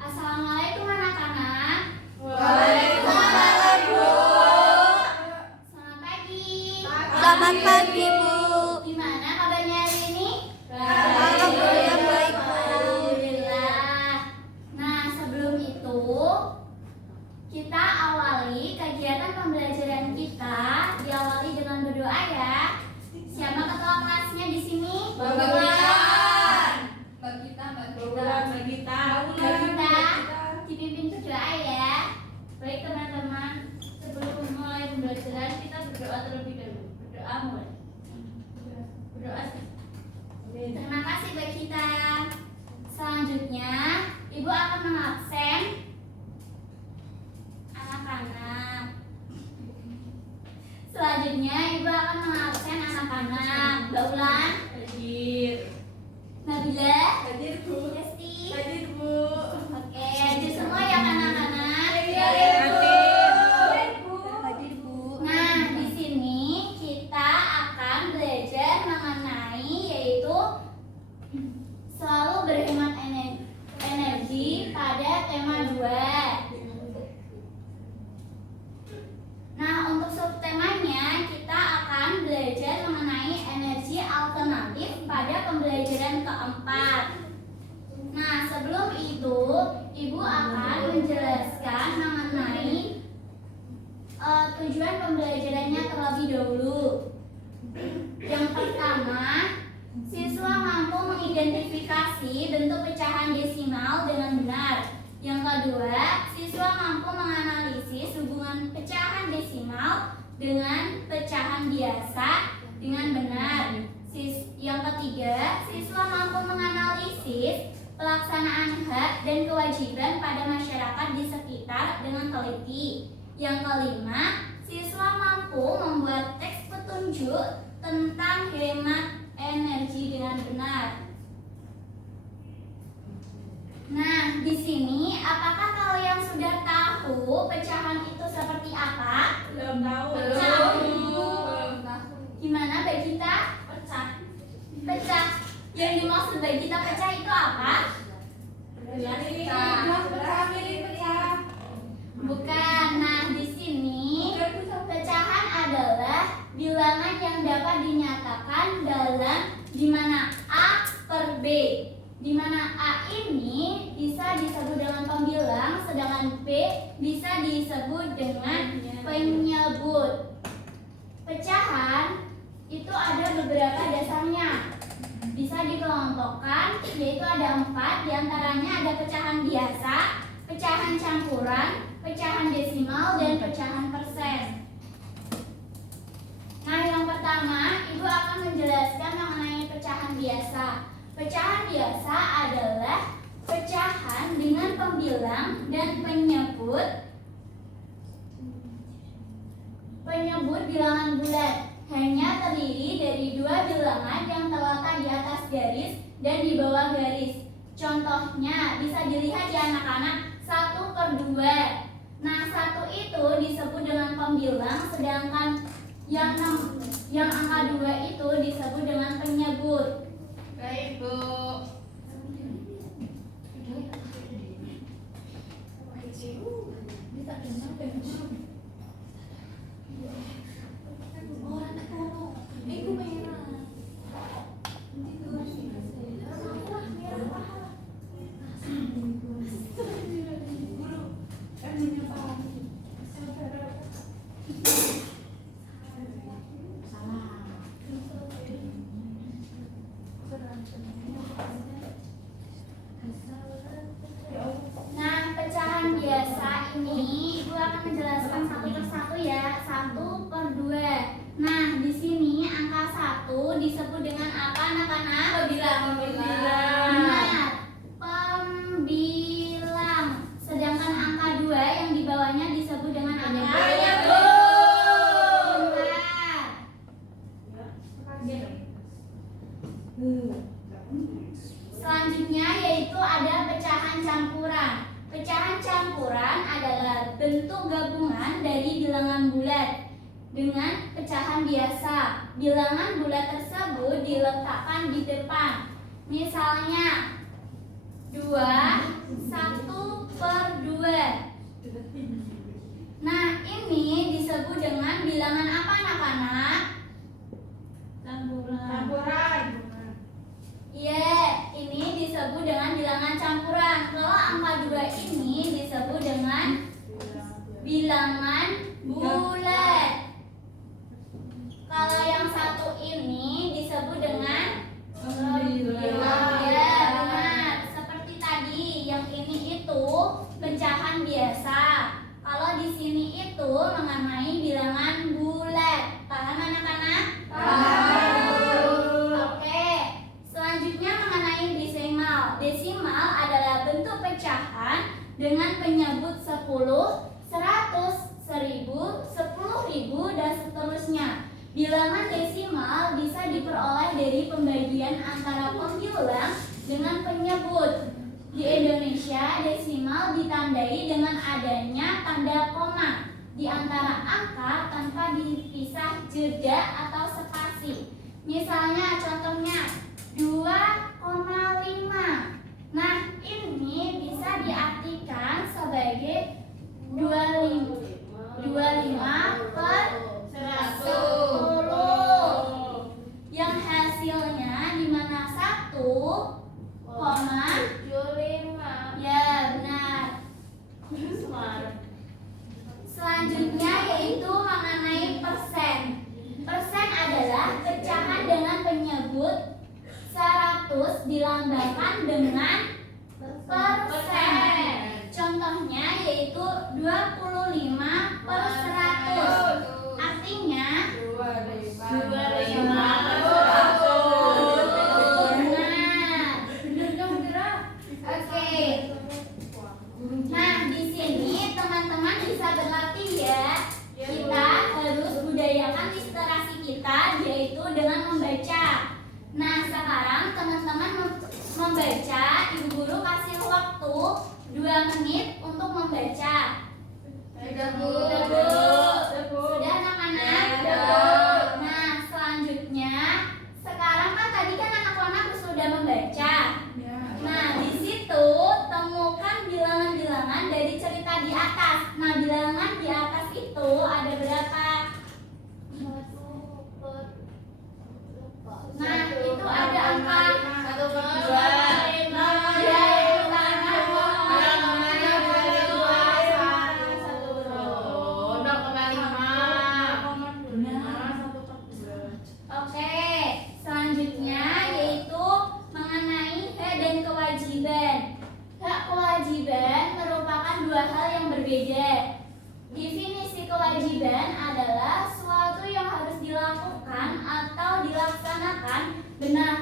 Assalamualaikum anak-anak. Waalaikumsalam, Bu. Selamat pagi. Selamat pagi, Bu. Gimana kabarnya hari ini? Alhamdulillah baik, Bu. Alhamdulillah. Nah, sebelum itu kita awali kegiatan pembelajaran kita. Diawali dengan berdoa ya. Siapa ketua kelasnya di sini? Mbak Gita, dipimpin berdoa ya. Baik teman-teman, sebelum mulai pembelajaran kita berdoa terlebih dahulu. Berdoa mulai. Berdoa. Terima kasih Mbak Gita. Selanjutnya, Ibu akan mengabsen anak-anak. Selanjutnya, Ibu akan mengabsen anak-anak. Mbak Ulan, Hadir. Nabila, Hadir, Bu. Resti. Hadir, Bu. Oke, hadir semua ya anak-anak. Hadir, Bu. Nah, di sini kita akan belajar mengenai yaitu selalu berhemat energi pada tema 2. Nah, untuk subtemanya kita akan belajar mengenai energi alternatif pada pembelajaran keempat. Nah, sebelum itu Ibu akan menjelaskan mengenai tujuan pembelajarannya terlebih dahulu. Yang pertama, siswa mampu mengidentifikasi bentuk pecahan desimal dengan benar. Yang kedua, siswa mampu menganalisis hubungan pecahan desimal dengan pecahan biasa dengan benar. Yang ketiga, siswa mampu menganalisis pelaksanaan hak dan kewajiban pada masyarakat di sekitar dengan teliti. Yang kelima, siswa mampu membuat teks petunjuk tentang hemat energi dengan benar. Nah, di sini apakah kalian sudah tahu pecahan itu seperti apa? Belum tahu. Gimana Mbak Gita? Pecah. Yang dimaksud Mbak Gita pecah itu apa? Bukan. Nah, di sini pecahan adalah bilangan yang dapat dinyatakan dalam di mana A per B. Di mana A ini bisa disebut dengan pembilang, sedangkan B bisa disebut dengan penyebut. Pecahan itu ada beberapa dasarnya. Bisa dikelompokkan, yaitu ada 4. Diantaranya ada pecahan biasa, pecahan campuran, pecahan desimal, dan pecahan persen. Nah, yang pertama, Ibu akan menjelaskan mengenai pecahan biasa. Pecahan biasa adalah pecahan dengan pembilang dan penyebut bilangan bulat. Hanya terdiri dari 2 bilangan yang terletak di atas garis dan di bawah garis. Contohnya bisa dilihat ya anak-anak, 1/2. Nah, 1 itu disebut dengan pembilang, sedangkan yang angka 2 itu disebut dengan penyebut. Baik, Bu. Nah, pecahan biasa ini Ibu akan menjelaskan satu persatu ya. 1/2. Nah, di sini angka 1 disebut dengan apa anak-anak? Pembilang. Benar, pembilang. Sedangkan angka 2 yang di bawahnya disebut dengan apa? bentuk gabungan dari bilangan bulat dengan pecahan biasa. Bilangan bulat tersebut diletakkan di depan. Misalnya 2, 1/2. Nah, ini disebut dengan bilangan apa anak-anak? Campuran. Iya, ini disebut dengan bilangan campuran. Kalau angka 2 ini disebut dengan bilangan bulat. Kalau yang satu ini disebut dengan ya, benar. Seperti tadi, yang ini itu pecahan biasa. Kalau di sini itu mengenai bilangan bulat. Paham anak-anak? Oke. Selanjutnya mengenai desimal. Desimal adalah bentuk pecahan dengan penyebut 10, 100, 1000, 10.000 dan seterusnya. Bilangan desimal bisa diperoleh dari pembagian antara pembilang dengan penyebut. Di Indonesia, desimal ditandai dengan adanya tanda koma di antara angka tanpa dipisah jeda atau spasi. Misalnya contohnya 2,5. Nah, ini bisa diartikan sebagai 25 per 10, yang hasilnya di mana 1,75. Ya, benar. Selanjutnya yaitu mengenai persen. Persen adalah pecahan dengan penyebut 100 dilambangkan dengan persen. Contohnya yaitu 25 per 100. Artinya 25 per 100. Oke. Nah, di sini teman-teman bisa berlatih ya. Kita harus budayakan literasi kita, yaitu dengan membaca. Nah, sekarang teman-teman membaca. Ibu guru kasih waktu 2 menit untuk membaca. Sudah anak-anak? Nah, selanjutnya sekarang kan tadi kan anak-anak sudah membaca. Nah, di situ temukan bilangan-bilangan dari cerita di atas. Nah, bilangan di atas itu ada berapa? Nah, itu ada angka 1,5. Oke, selanjutnya yaitu mengenai hak dan kewajiban. Hak kewajiban merupakan dua hal yang berbeda. Definisi kewajiban adalah suatu yang harus dilakukan atau dilaksanakan benar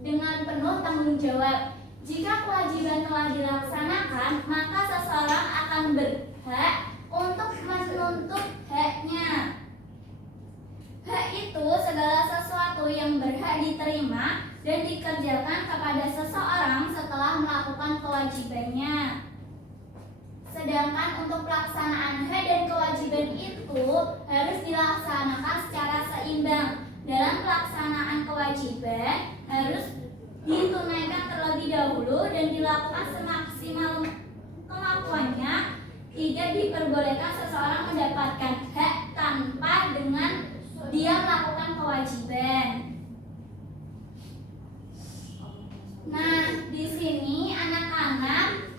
dengan penuh tanggung jawab. Jika kewajiban telah dilaksanakan, maka seseorang akan berhak untuk menuntut haknya. Hak itu segala sesuatu yang berhak diterima dan dikerjakan kepada seseorang setelah melakukan kewajibannya. Sedangkan untuk pelaksanaan hak dan kewajiban itu harus dilaksanakan secara seimbang. Dalam pelaksanaan kewajiban harus ditunaikan terlebih dahulu dan dilakukan semaksimal kemampuannya. Tidak diperbolehkan seseorang mendapatkan hak tanpa dengan dia melakukan kewajiban. Nah, di sini anak-anak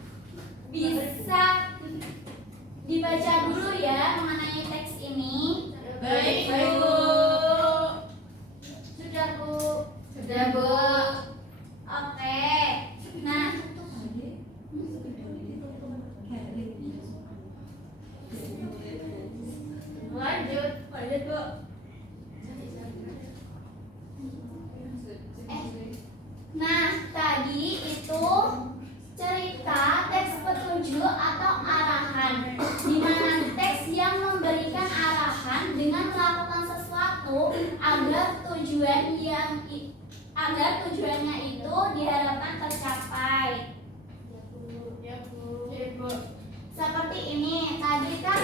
bisa dibaca dulu ya mengenai teks ini. Baik, Bu. Sudah, Bu? Sudah, Bu. Oke. Nah, Lanjut, Bu. nah, tadi itu cerita teks petunjuk atau arahan, di mana teks yang memberikan arahan dengan melakukan sesuatu agar tujuannya itu diharapkan tercapai. Ya, Bu. Seperti ini, tadi kan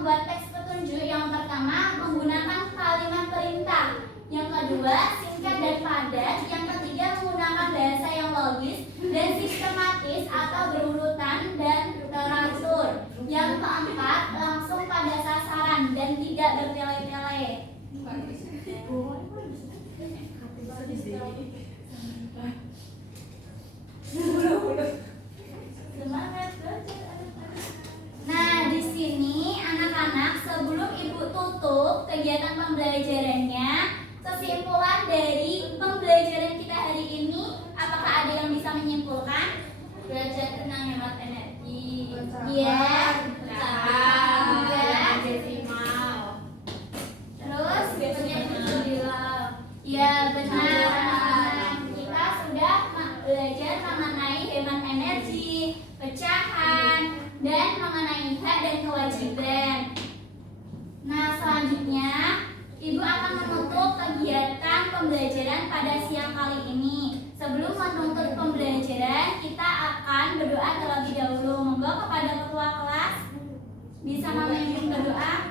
membuat teks petunjuk. Yang pertama, menggunakan kalimat perintah. Yang kedua, singkat dan padat. Yang ketiga, menggunakan bahasa yang logis dan sistematis atau berurutan dan teratur. Yang keempat, langsung pada sasaran dan tidak bertele-tele. Semangat belajar. Nah, di sini anak-anak, sebelum Ibu tutup kegiatan pembelajarannya, kesimpulan dari pembelajaran kita hari ini, apakah ada yang bisa menyimpulkan? Belajar tentang hemat energi. Iya. Bilangan desimal. Terus Bilangan. ya benar. Kita sudah belajar mengenai hemat energi, pecahan, dan mengenai hak dan kewajiban. Nah, selanjutnya Ibu akan menutup kegiatan pembelajaran pada siang kali ini. Sebelum menutup pembelajaran, kita akan berdoa terlebih dahulu. Monggo kepada ketua kelas bisa memimpin berdoa.